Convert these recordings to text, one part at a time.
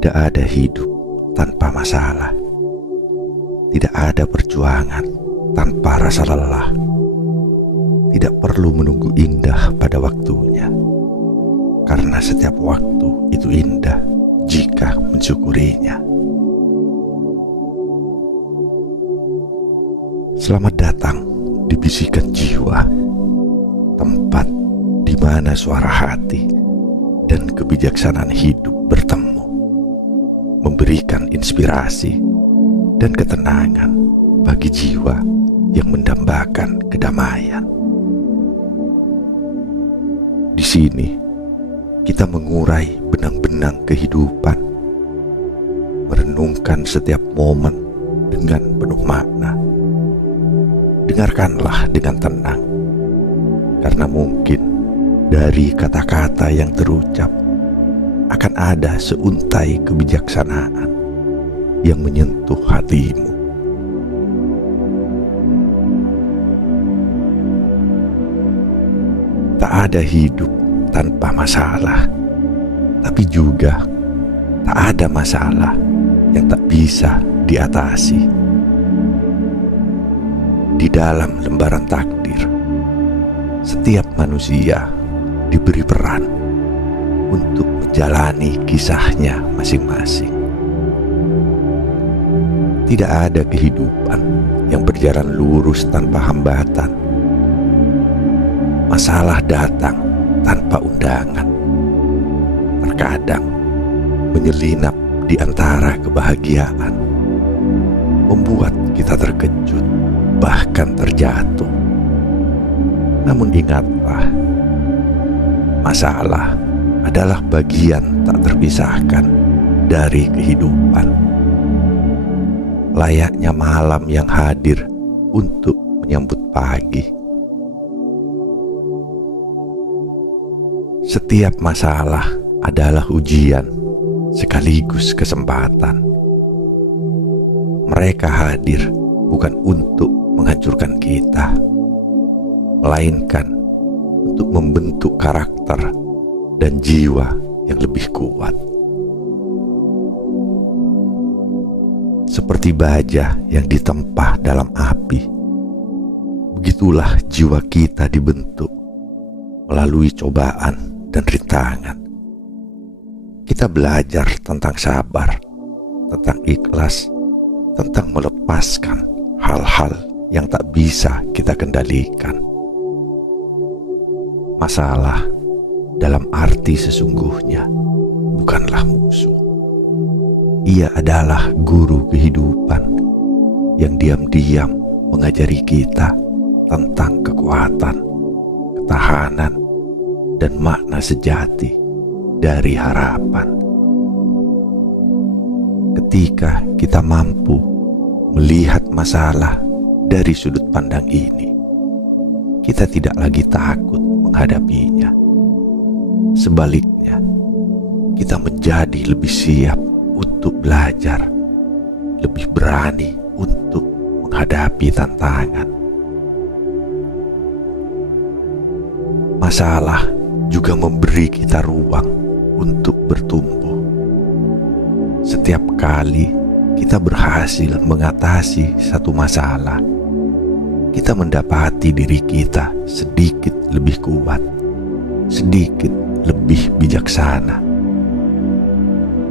Tidak ada hidup tanpa masalah. Tidak ada perjuangan tanpa rasa lelah. Tidak perlu menunggu indah pada waktunya, karena setiap waktu itu indah jika mensyukurinya. Selamat datang di bisikan jiwa, tempat di mana suara hati dan kebijaksanaan hidup bertemu, memberikan inspirasi dan ketenangan bagi jiwa yang mendambakan kedamaian. Di sini kita mengurai benang-benang kehidupan, merenungkan setiap momen dengan penuh makna. Dengarkanlah dengan tenang, karena mungkin dari kata-kata yang terucap akan ada seuntai kebijaksanaan yang menyentuh hatimu. Tak ada hidup tanpa masalah, tapi juga tak ada masalah yang tak bisa diatasi. Di dalam lembaran takdir, setiap manusia diberi peran untuk menjalani kisahnya masing-masing. Tidak ada kehidupan yang berjalan lurus tanpa hambatan. Masalah datang tanpa undangan. Terkadang menyelinap di antara kebahagiaan, membuat kita terkejut, bahkan terjatuh. Namun ingatlah, masalah adalah bagian tak terpisahkan dari kehidupan. Layaknya malam yang hadir untuk menyambut pagi. Setiap masalah adalah ujian sekaligus kesempatan. Mereka hadir bukan untuk menghancurkan kita, melainkan untuk membentuk karakter dan jiwa yang lebih kuat. Seperti baja yang ditempa dalam api, begitulah jiwa kita dibentuk melalui cobaan dan rintangan. Kita belajar tentang sabar, tentang ikhlas, tentang melepaskan hal-hal yang tak bisa kita kendalikan. Masalah dalam arti sesungguhnya bukanlah musuh. Ia adalah guru kehidupan yang diam-diam mengajari kita tentang kekuatan, ketahanan, dan makna sejati dari harapan. Ketika kita mampu melihat masalah dari sudut pandang ini, kita tidak lagi takut menghadapinya. Sebaliknya, kita menjadi lebih siap untuk belajar, lebih berani untuk menghadapi tantangan. Masalah juga memberi kita ruang untuk bertumbuh. Setiap kali kita berhasil mengatasi satu masalah, kita mendapati diri kita sedikit lebih kuat, sedikit lebih bijaksana.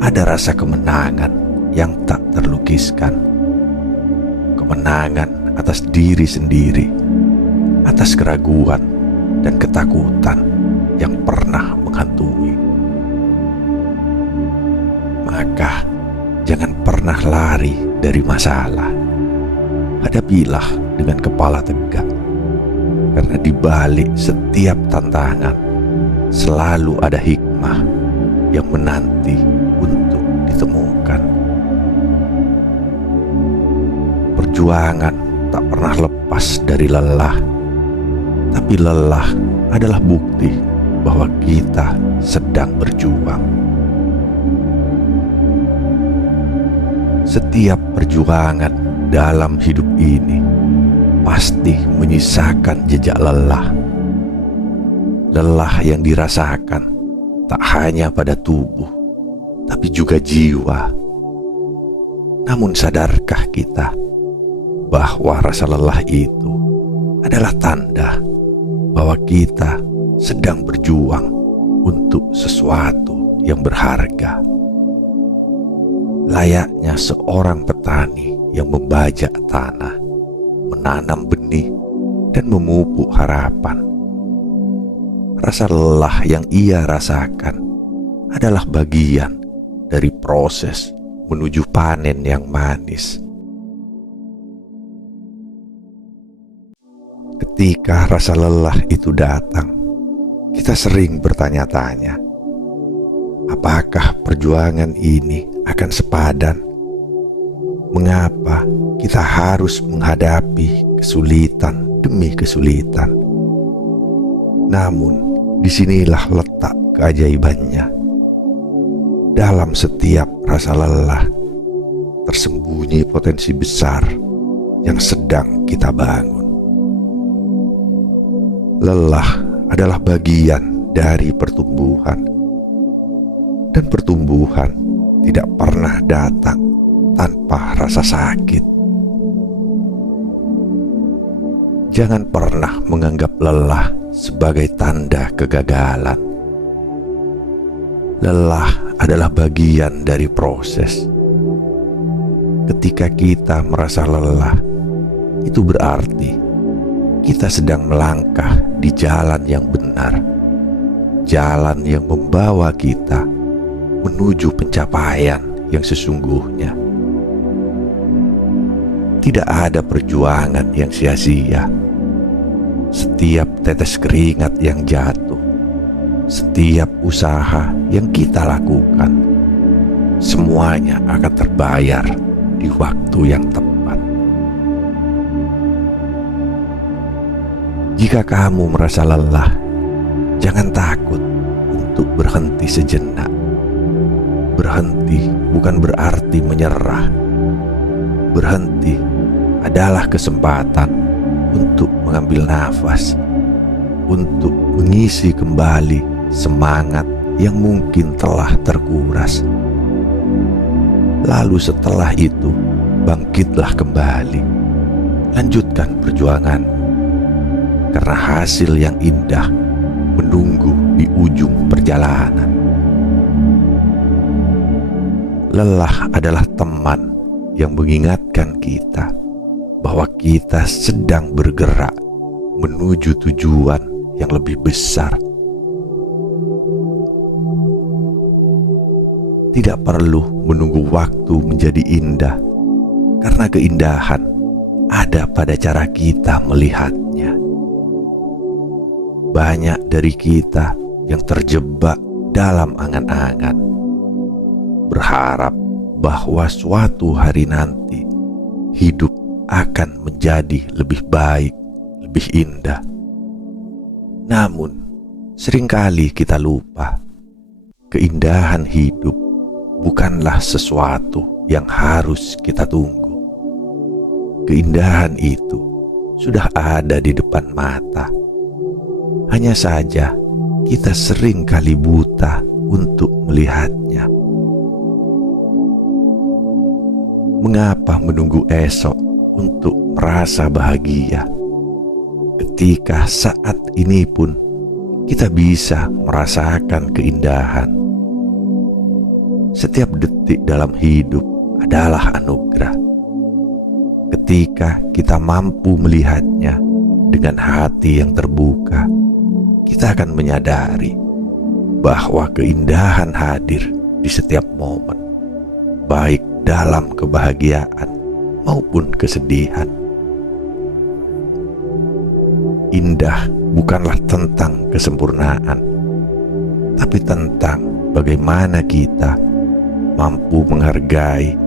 Ada rasa kemenangan yang tak terlukiskan. Kemenangan atas diri sendiri, atas keraguan dan ketakutan yang pernah menghantui. Maka jangan pernah lari dari masalah. Hadapilah dengan kepala tegak, karena di balik setiap tantangan selalu ada hikmah yang menanti untuk ditemukan. Perjuangan tak pernah lepas dari lelah, tapi lelah adalah bukti bahwa kita sedang berjuang. Setiap perjuangan dalam hidup ini pasti menyisakan jejak lelah. Lelah yang dirasakan tak hanya pada tubuh, tapi juga jiwa. Namun sadarkah kita bahwa rasa lelah itu adalah tanda bahwa kita sedang berjuang untuk sesuatu yang berharga? Layaknya seorang petani yang membajak tanah, menanam benih, dan memupuk harapan. Rasa lelah yang ia rasakan adalah bagian dari proses menuju panen yang manis. Ketika rasa lelah itu datang, kita sering bertanya-tanya, apakah perjuangan ini akan sepadan? Mengapa kita harus menghadapi kesulitan demi kesulitan? Namun, disinilah letak keajaibannya. Dalam setiap rasa lelah, tersembunyi potensi besar yang sedang kita bangun. Lelah adalah bagian dari pertumbuhan, dan pertumbuhan tidak pernah datang tanpa rasa sakit. Jangan pernah menganggap lelah sebagai tanda kegagalan. Lelah adalah bagian dari proses. Ketika kita merasa lelah, itu berarti kita sedang melangkah di jalan yang benar, jalan yang membawa kita menuju pencapaian yang sesungguhnya. Tidak ada perjuangan yang sia-sia. Setiap tetes keringat yang jatuh, setiap usaha yang kita lakukan, semuanya akan terbayar di waktu yang tepat. Jika kamu merasa lelah, jangan takut untuk berhenti sejenak. Berhenti bukan berarti menyerah. Berhenti adalah kesempatan untuk mengambil nafas, untuk mengisi kembali semangat yang mungkin telah terkuras. Lalu setelah itu, bangkitlah kembali. Lanjutkan perjuanganmu, karena hasil yang indah menunggu di ujung perjalanan. Lelah adalah teman yang mengingatkan kita bahwa kita sedang bergerak menuju tujuan yang lebih besar. Tidak perlu menunggu waktu menjadi indah, karena keindahan ada pada cara kita melihatnya. Banyak dari kita yang terjebak dalam angan-angan, berharap bahwa suatu hari nanti hidup akan menjadi lebih baik, lebih indah. Namun, seringkali kita lupa, keindahan hidup bukanlah sesuatu yang harus kita tunggu. Keindahan itu sudah ada di depan mata. Hanya saja kita sering kali buta untuk melihatnya. Mengapa menunggu esok untuk merasa bahagia, ketika saat ini pun kita bisa merasakan keindahan? Setiap detik dalam hidup adalah anugerah. Ketika kita mampu melihatnya dengan hati yang terbuka, kita akan menyadari bahwa keindahan hadir di setiap momen, baik dalam kebahagiaan maupun kesedihan. Indah bukanlah tentang kesempurnaan, tapi tentang bagaimana kita mampu menghargai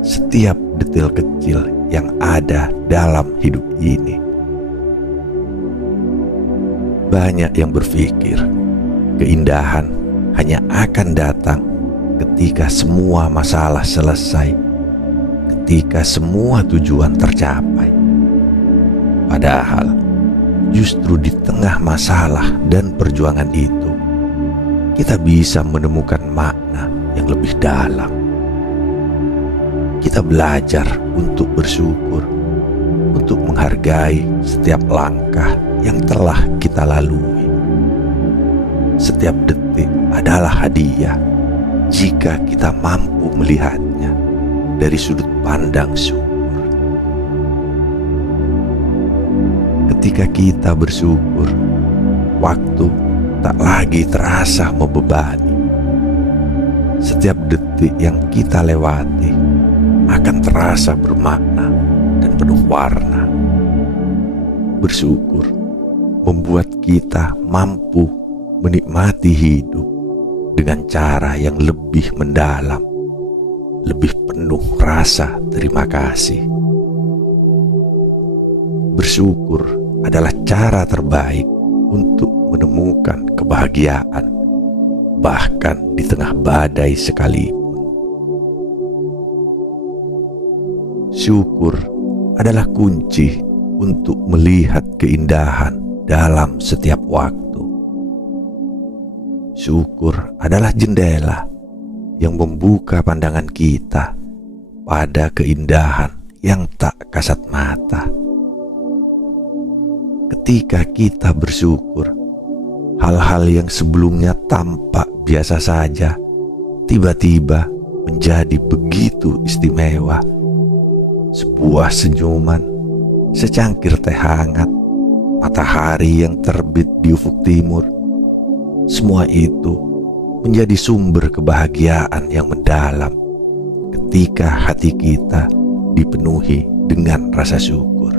setiap detail kecil yang ada dalam hidup ini. Banyak yang berpikir keindahan hanya akan datang ketika semua masalah selesai, ketika semua tujuan tercapai. Padahal justru di tengah masalah dan perjuangan itu, kita bisa menemukan makna yang lebih dalam. Kita belajar untuk bersyukur, untuk menghargai setiap langkah yang telah kita lalui. Setiap detik adalah hadiah jika kita mampu melihatnya dari sudut pandang syukur. Ketika kita bersyukur, waktu tak lagi terasa membebani. Setiap detik yang kita lewati akan terasa bermakna dan penuh warna. Bersyukur membuat kita mampu menikmati hidup dengan cara yang lebih mendalam, lebih penuh rasa terima kasih. Bersyukur adalah cara terbaik untuk menemukan kebahagiaan, bahkan di tengah badai sekalipun. Syukur adalah kunci untuk melihat keindahan dalam setiap waktu. Syukur adalah jendela yang membuka pandangan kita pada keindahan yang tak kasat mata. Ketika kita bersyukur, hal-hal yang sebelumnya tampak biasa saja tiba-tiba menjadi begitu istimewa. Sebuah senyuman, secangkir teh hangat, matahari yang terbit di ufuk timur, semua itu menjadi sumber kebahagiaan yang mendalam ketika hati kita dipenuhi dengan rasa syukur.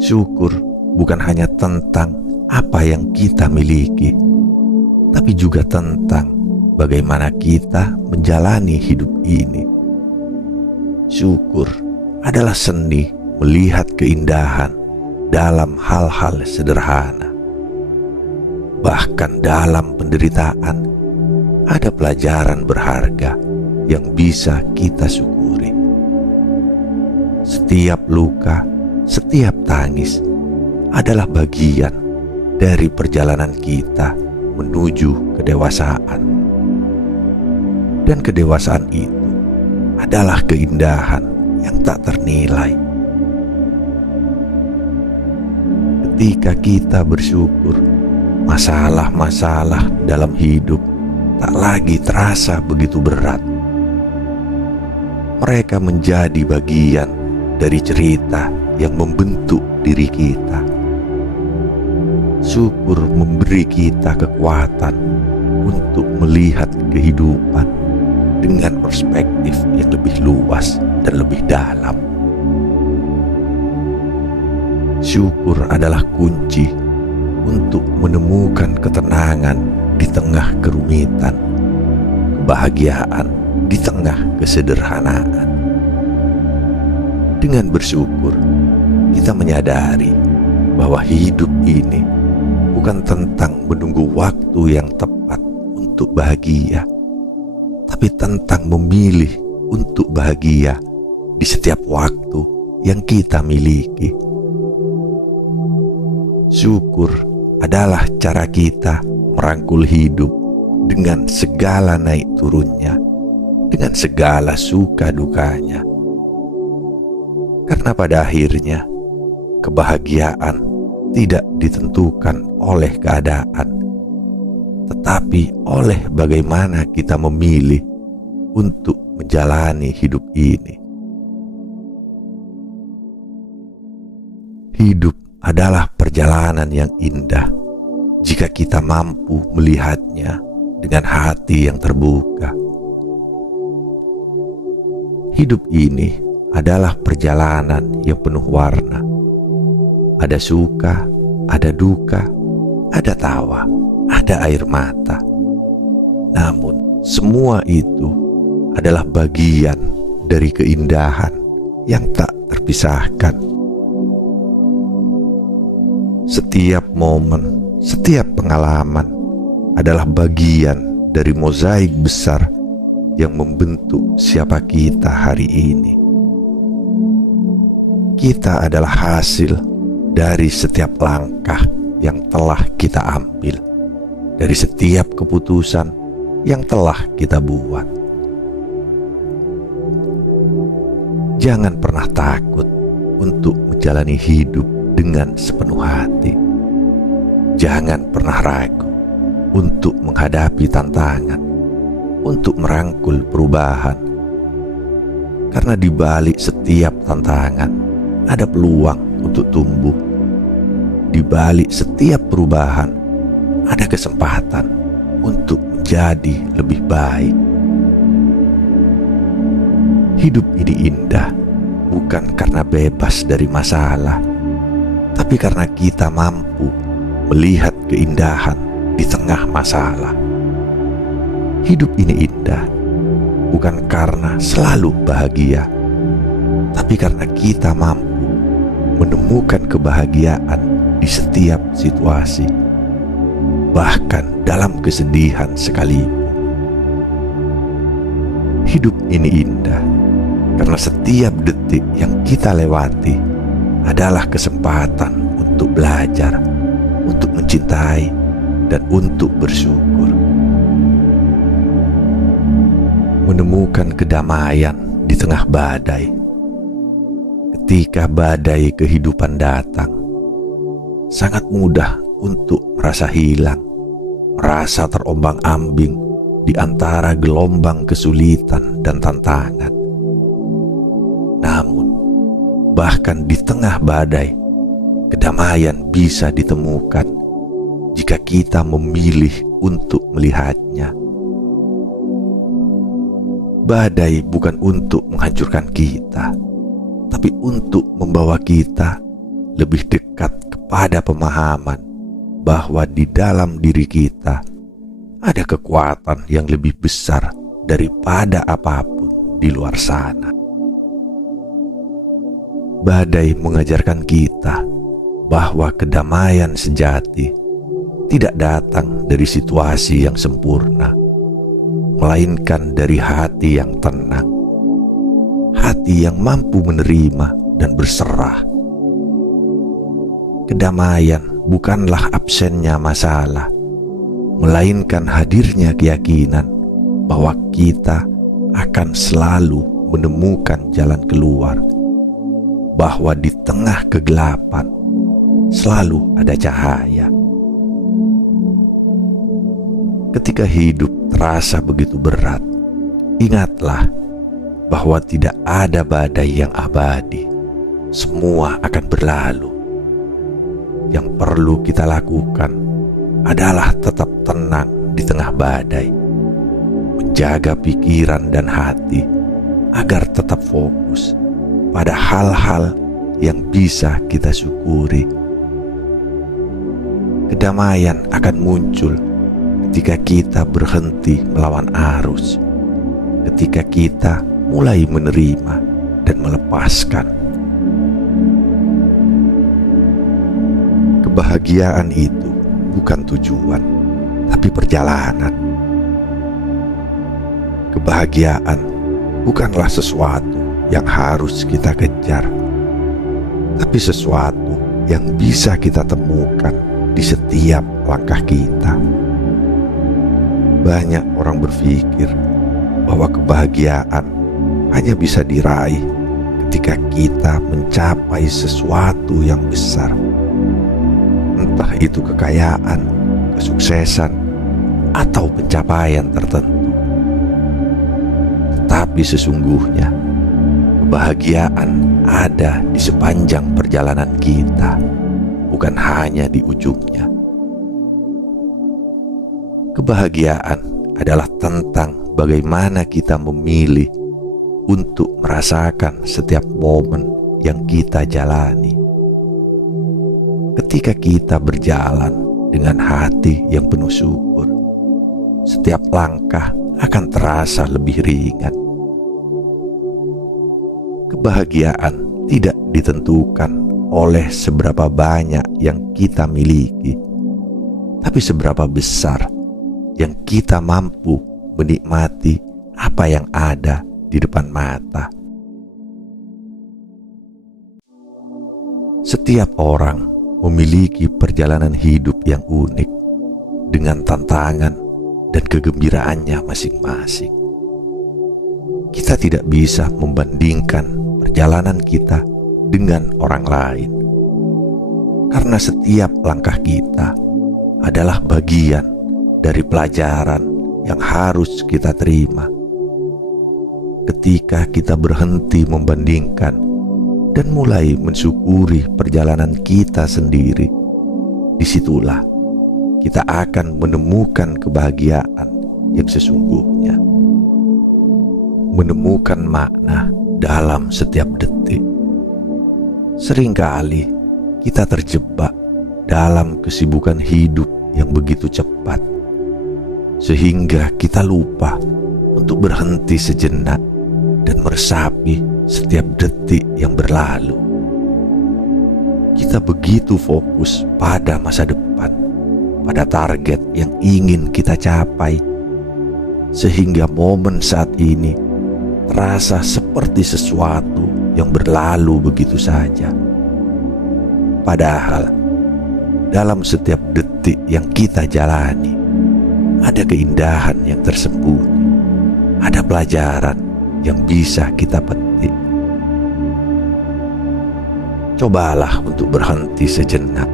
Syukur bukan hanya tentang apa yang kita miliki, tapi juga tentang bagaimana kita menjalani hidup ini. Syukur adalah seni melihat keindahan dalam hal-hal sederhana. Bahkan dalam penderitaan, ada pelajaran berharga yang bisa kita syukuri. Setiap luka, setiap tangis adalah bagian dari perjalanan kita menuju kedewasaan. Dan kedewasaan itu adalah keindahan yang tak ternilai. Ketika kita bersyukur, masalah-masalah dalam hidup tak lagi terasa begitu berat. Mereka menjadi bagian dari cerita yang membentuk diri kita. Syukur memberi kita kekuatan untuk melihat kehidupan dengan perspektif yang lebih luas dan lebih dalam. Syukur adalah kunci untuk menemukan ketenangan di tengah kerumitan, kebahagiaan di tengah kesederhanaan. Dengan bersyukur, kita menyadari bahwa hidup ini bukan tentang menunggu waktu yang tepat untuk bahagia, tapi tentang memilih untuk bahagia di setiap waktu yang kita miliki. Syukur adalah cara kita merangkul hidup dengan segala naik turunnya, dengan segala suka dukanya. Karena pada akhirnya, kebahagiaan tidak ditentukan oleh keadaan, tetapi oleh bagaimana kita memilih untuk menjalani hidup ini. Hidup adalah perjalanan yang indah jika kita mampu melihatnya dengan hati yang terbuka. Hidup ini adalah perjalanan yang penuh warna. Ada suka, ada duka, ada tawa, ada air mata. Namun semua itu adalah bagian dari keindahan yang tak terpisahkan. Setiap momen, setiap pengalaman adalah bagian dari mozaik besar yang membentuk siapa kita hari ini. Kita adalah hasil dari setiap langkah yang telah kita ambil dari setiap keputusan yang telah kita buat. Jangan pernah takut untuk menjalani hidup dengan sepenuh hati. Jangan pernah ragu untuk menghadapi tantangan, untuk merangkul perubahan. Karena di balik setiap tantangan ada peluang untuk tumbuh. Di balik setiap perubahan ada kesempatan untuk menjadi lebih baik. Hidup ini indah bukan karena bebas dari masalah, tapi karena kita mampu melihat keindahan di tengah masalah. Hidup ini indah bukan karena selalu bahagia, tapi karena kita mampu menemukan kebahagiaan di setiap situasi, bahkan dalam kesedihan sekalipun. Hidup ini indah karena setiap detik yang kita lewati adalah kesempatan untuk belajar, untuk mencintai, dan untuk bersyukur. Menemukan kedamaian di tengah badai. Ketika badai kehidupan datang, sangat mudah untuk merasa hilang, merasa terombang-ambing di antara gelombang kesulitan dan tantangan. Namun, bahkan di tengah badai, kedamaian bisa ditemukan jika kita memilih untuk melihatnya. Badai bukan untuk menghancurkan kita, tapi untuk membawa kita lebih dekat kepada pemahaman bahwa di dalam diri kita ada kekuatan yang lebih besar daripada apapun di luar sana. Badai mengajarkan kita bahwa kedamaian sejati tidak datang dari situasi yang sempurna, melainkan dari hati yang tenang, hati yang mampu menerima dan berserah. Kedamaian bukanlah absennya masalah, melainkan hadirnya keyakinan bahwa kita akan selalu menemukan jalan keluar, bahwa di tengah kegelapan selalu ada cahaya. Ketika hidup terasa begitu berat, ingatlah bahwa tidak ada badai yang abadi. Semua akan berlalu. Yang perlu kita lakukan adalah tetap tenang di tengah badai, menjaga pikiran dan hati agar tetap fokus pada hal-hal yang bisa kita syukuri. Kedamaian akan muncul ketika kita berhenti melawan arus, ketika kita mulai menerima dan melepaskan. Kebahagiaan itu bukan tujuan, tapi perjalanan. Kebahagiaan bukanlah sesuatu yang harus kita kejar, tapi sesuatu yang bisa kita temukan di setiap langkah kita. Banyak orang berpikir bahwa kebahagiaan hanya bisa diraih ketika kita mencapai sesuatu yang besar. Entah itu kekayaan, kesuksesan, atau pencapaian tertentu. Tetapi sesungguhnya kebahagiaan ada di sepanjang perjalanan kita, bukan hanya di ujungnya. Kebahagiaan adalah tentang bagaimana kita memilih untuk merasakan setiap momen yang kita jalani. Ketika kita berjalan dengan hati yang penuh syukur, setiap langkah akan terasa lebih ringan. Kebahagiaan tidak ditentukan oleh seberapa banyak yang kita miliki, tapi seberapa besar yang kita mampu menikmati apa yang ada di depan mata. Setiap orang memiliki perjalanan hidup yang unik dengan tantangan dan kegembiraannya masing-masing. Kita tidak bisa membandingkan perjalanan kita dengan orang lain, karena setiap langkah kita adalah bagian dari pelajaran yang harus kita terima. Ketika kita berhenti membandingkan dan mulai mensyukuri perjalanan kita sendiri, disitulah kita akan menemukan kebahagiaan yang sesungguhnya, menemukan makna dalam setiap detik. Seringkali kita terjebak dalam kesibukan hidup yang begitu cepat, sehingga kita lupa untuk berhenti sejenak dan meresapi setiap detik yang berlalu. Kita begitu fokus pada masa depan, pada target yang ingin kita capai, sehingga momen saat ini terasa seperti sesuatu yang berlalu begitu saja. Padahal dalam setiap detik yang kita jalani ada keindahan yang tersembunyi, ada pelajaran yang bisa kita petik. Cobalah untuk berhenti sejenak,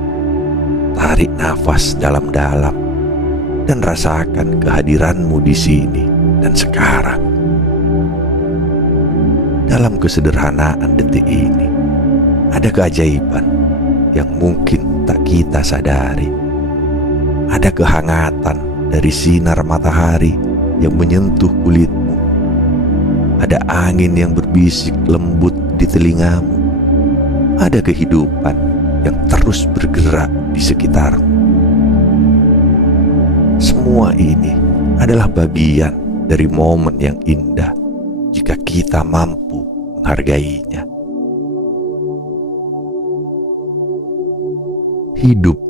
tarik nafas dalam-dalam, dan rasakan kehadiranmu di sini dan sekarang. Dalam kesederhanaan detik ini, ada keajaiban yang mungkin tak kita sadari. Ada kehangatan dari sinar matahari yang menyentuh kulitmu. Ada angin yang berbisik lembut di telingamu. Ada kehidupan yang terus bergerak di sekitarmu. Semua ini adalah bagian dari momen yang indah jika kita mampu menghargainya. Hidup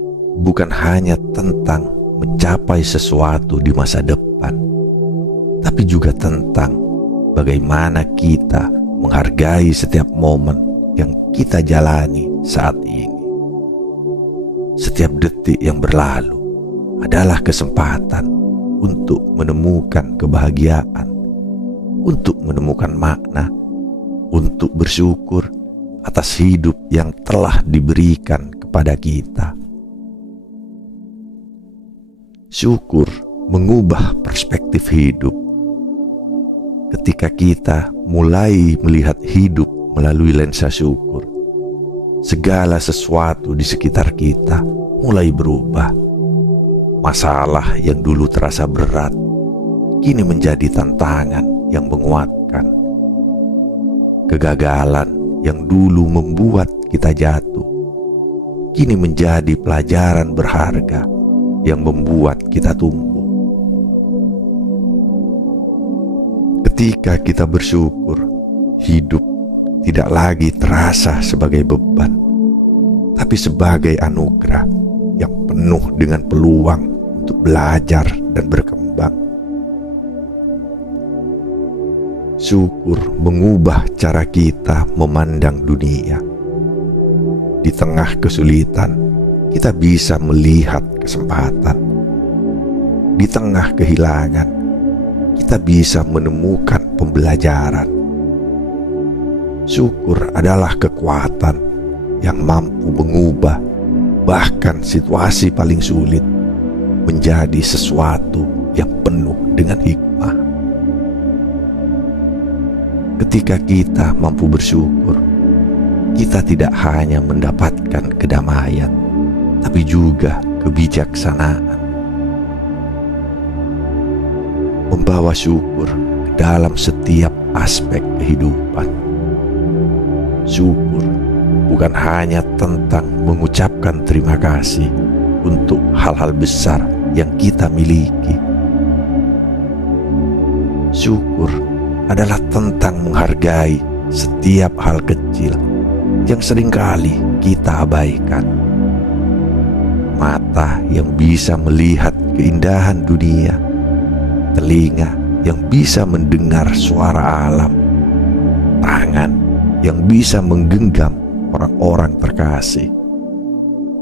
bukan hanya tentang mencapai sesuatu di masa depan, tapi juga tentang bagaimana kita menghargai setiap momen yang kita jalani saat ini. Setiap detik yang berlalu adalah kesempatan untuk menemukan kebahagiaan, untuk menemukan makna, untuk bersyukur atas hidup yang telah diberikan kepada kita. Syukur mengubah perspektif hidup. Ketika kita mulai melihat hidup melalui lensa syukur, segala sesuatu di sekitar kita mulai berubah. Masalah yang dulu terasa berat, kini menjadi tantangan yang menguatkan. Kegagalan yang dulu membuat kita jatuh, kini menjadi pelajaran berharga yang membuat kita tumbuh. Ketika kita bersyukur, hidup tidak lagi terasa sebagai beban, tapi sebagai anugerah yang penuh dengan peluang untuk belajar dan berkembang. Syukur mengubah cara kita memandang dunia. Di tengah kesulitan, kita bisa melihat kesempatan. Di tengah kehilangan, kita bisa menemukan pembelajaran. Syukur adalah kekuatan yang mampu mengubah bahkan situasi paling sulit menjadi sesuatu yang penuh dengan hikmah. Ketika kita mampu bersyukur, kita tidak hanya mendapatkan kedamaian, tapi juga kebijaksanaan. Membawa syukur ke dalam setiap aspek kehidupan. Syukur bukan hanya tentang mengucapkan terima kasih untuk hal-hal besar yang kita miliki. Syukur adalah tentang menghargai setiap hal kecil yang seringkali kita abaikan. Mata yang bisa melihat keindahan dunia, telinga yang bisa mendengar suara alam, tangan yang bisa menggenggam orang-orang terkasih.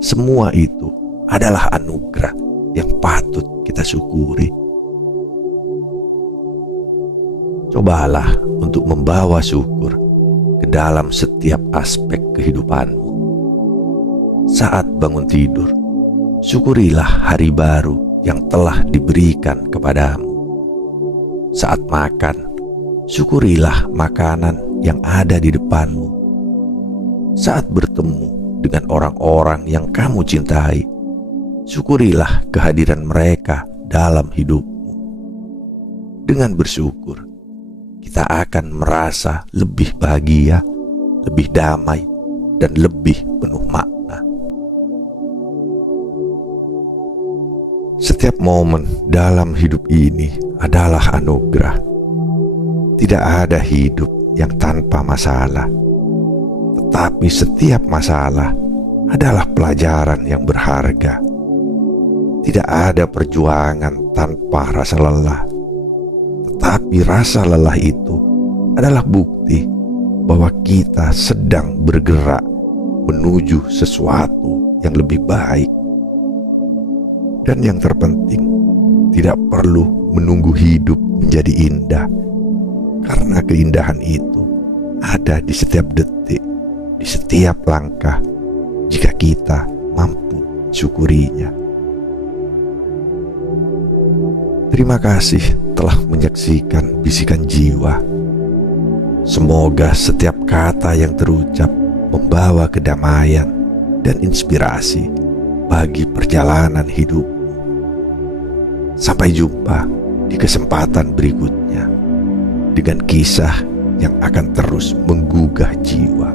Semua itu adalah anugerah yang patut kita syukuri. Cobalah untuk membawa syukur ke dalam setiap aspek kehidupanmu. Saat bangun tidur, syukurilah hari baru yang telah diberikan kepadamu. Saat makan, syukurilah makanan yang ada di depanmu. Saat bertemu dengan orang-orang yang kamu cintai, syukurilah kehadiran mereka dalam hidupmu. Dengan bersyukur, kita akan merasa lebih bahagia, lebih damai, dan lebih penuh makna. Setiap momen dalam hidup ini adalah anugerah. Tidak ada hidup yang tanpa masalah, tetapi setiap masalah adalah pelajaran yang berharga. Tidak ada perjuangan tanpa rasa lelah, tetapi rasa lelah itu adalah bukti bahwa kita sedang bergerak menuju sesuatu yang lebih baik. Dan yang terpenting, tidak perlu menunggu hidup menjadi indah, karena keindahan itu ada di setiap detik, di setiap langkah, jika kita mampu syukurinya. Terima kasih telah menyaksikan Bisikan Jiwa. Semoga setiap kata yang terucap membawa kedamaian dan inspirasi bagi perjalanan hidupmu. Sampai jumpa di kesempatan berikutnya dengan kisah yang akan terus menggugah jiwa.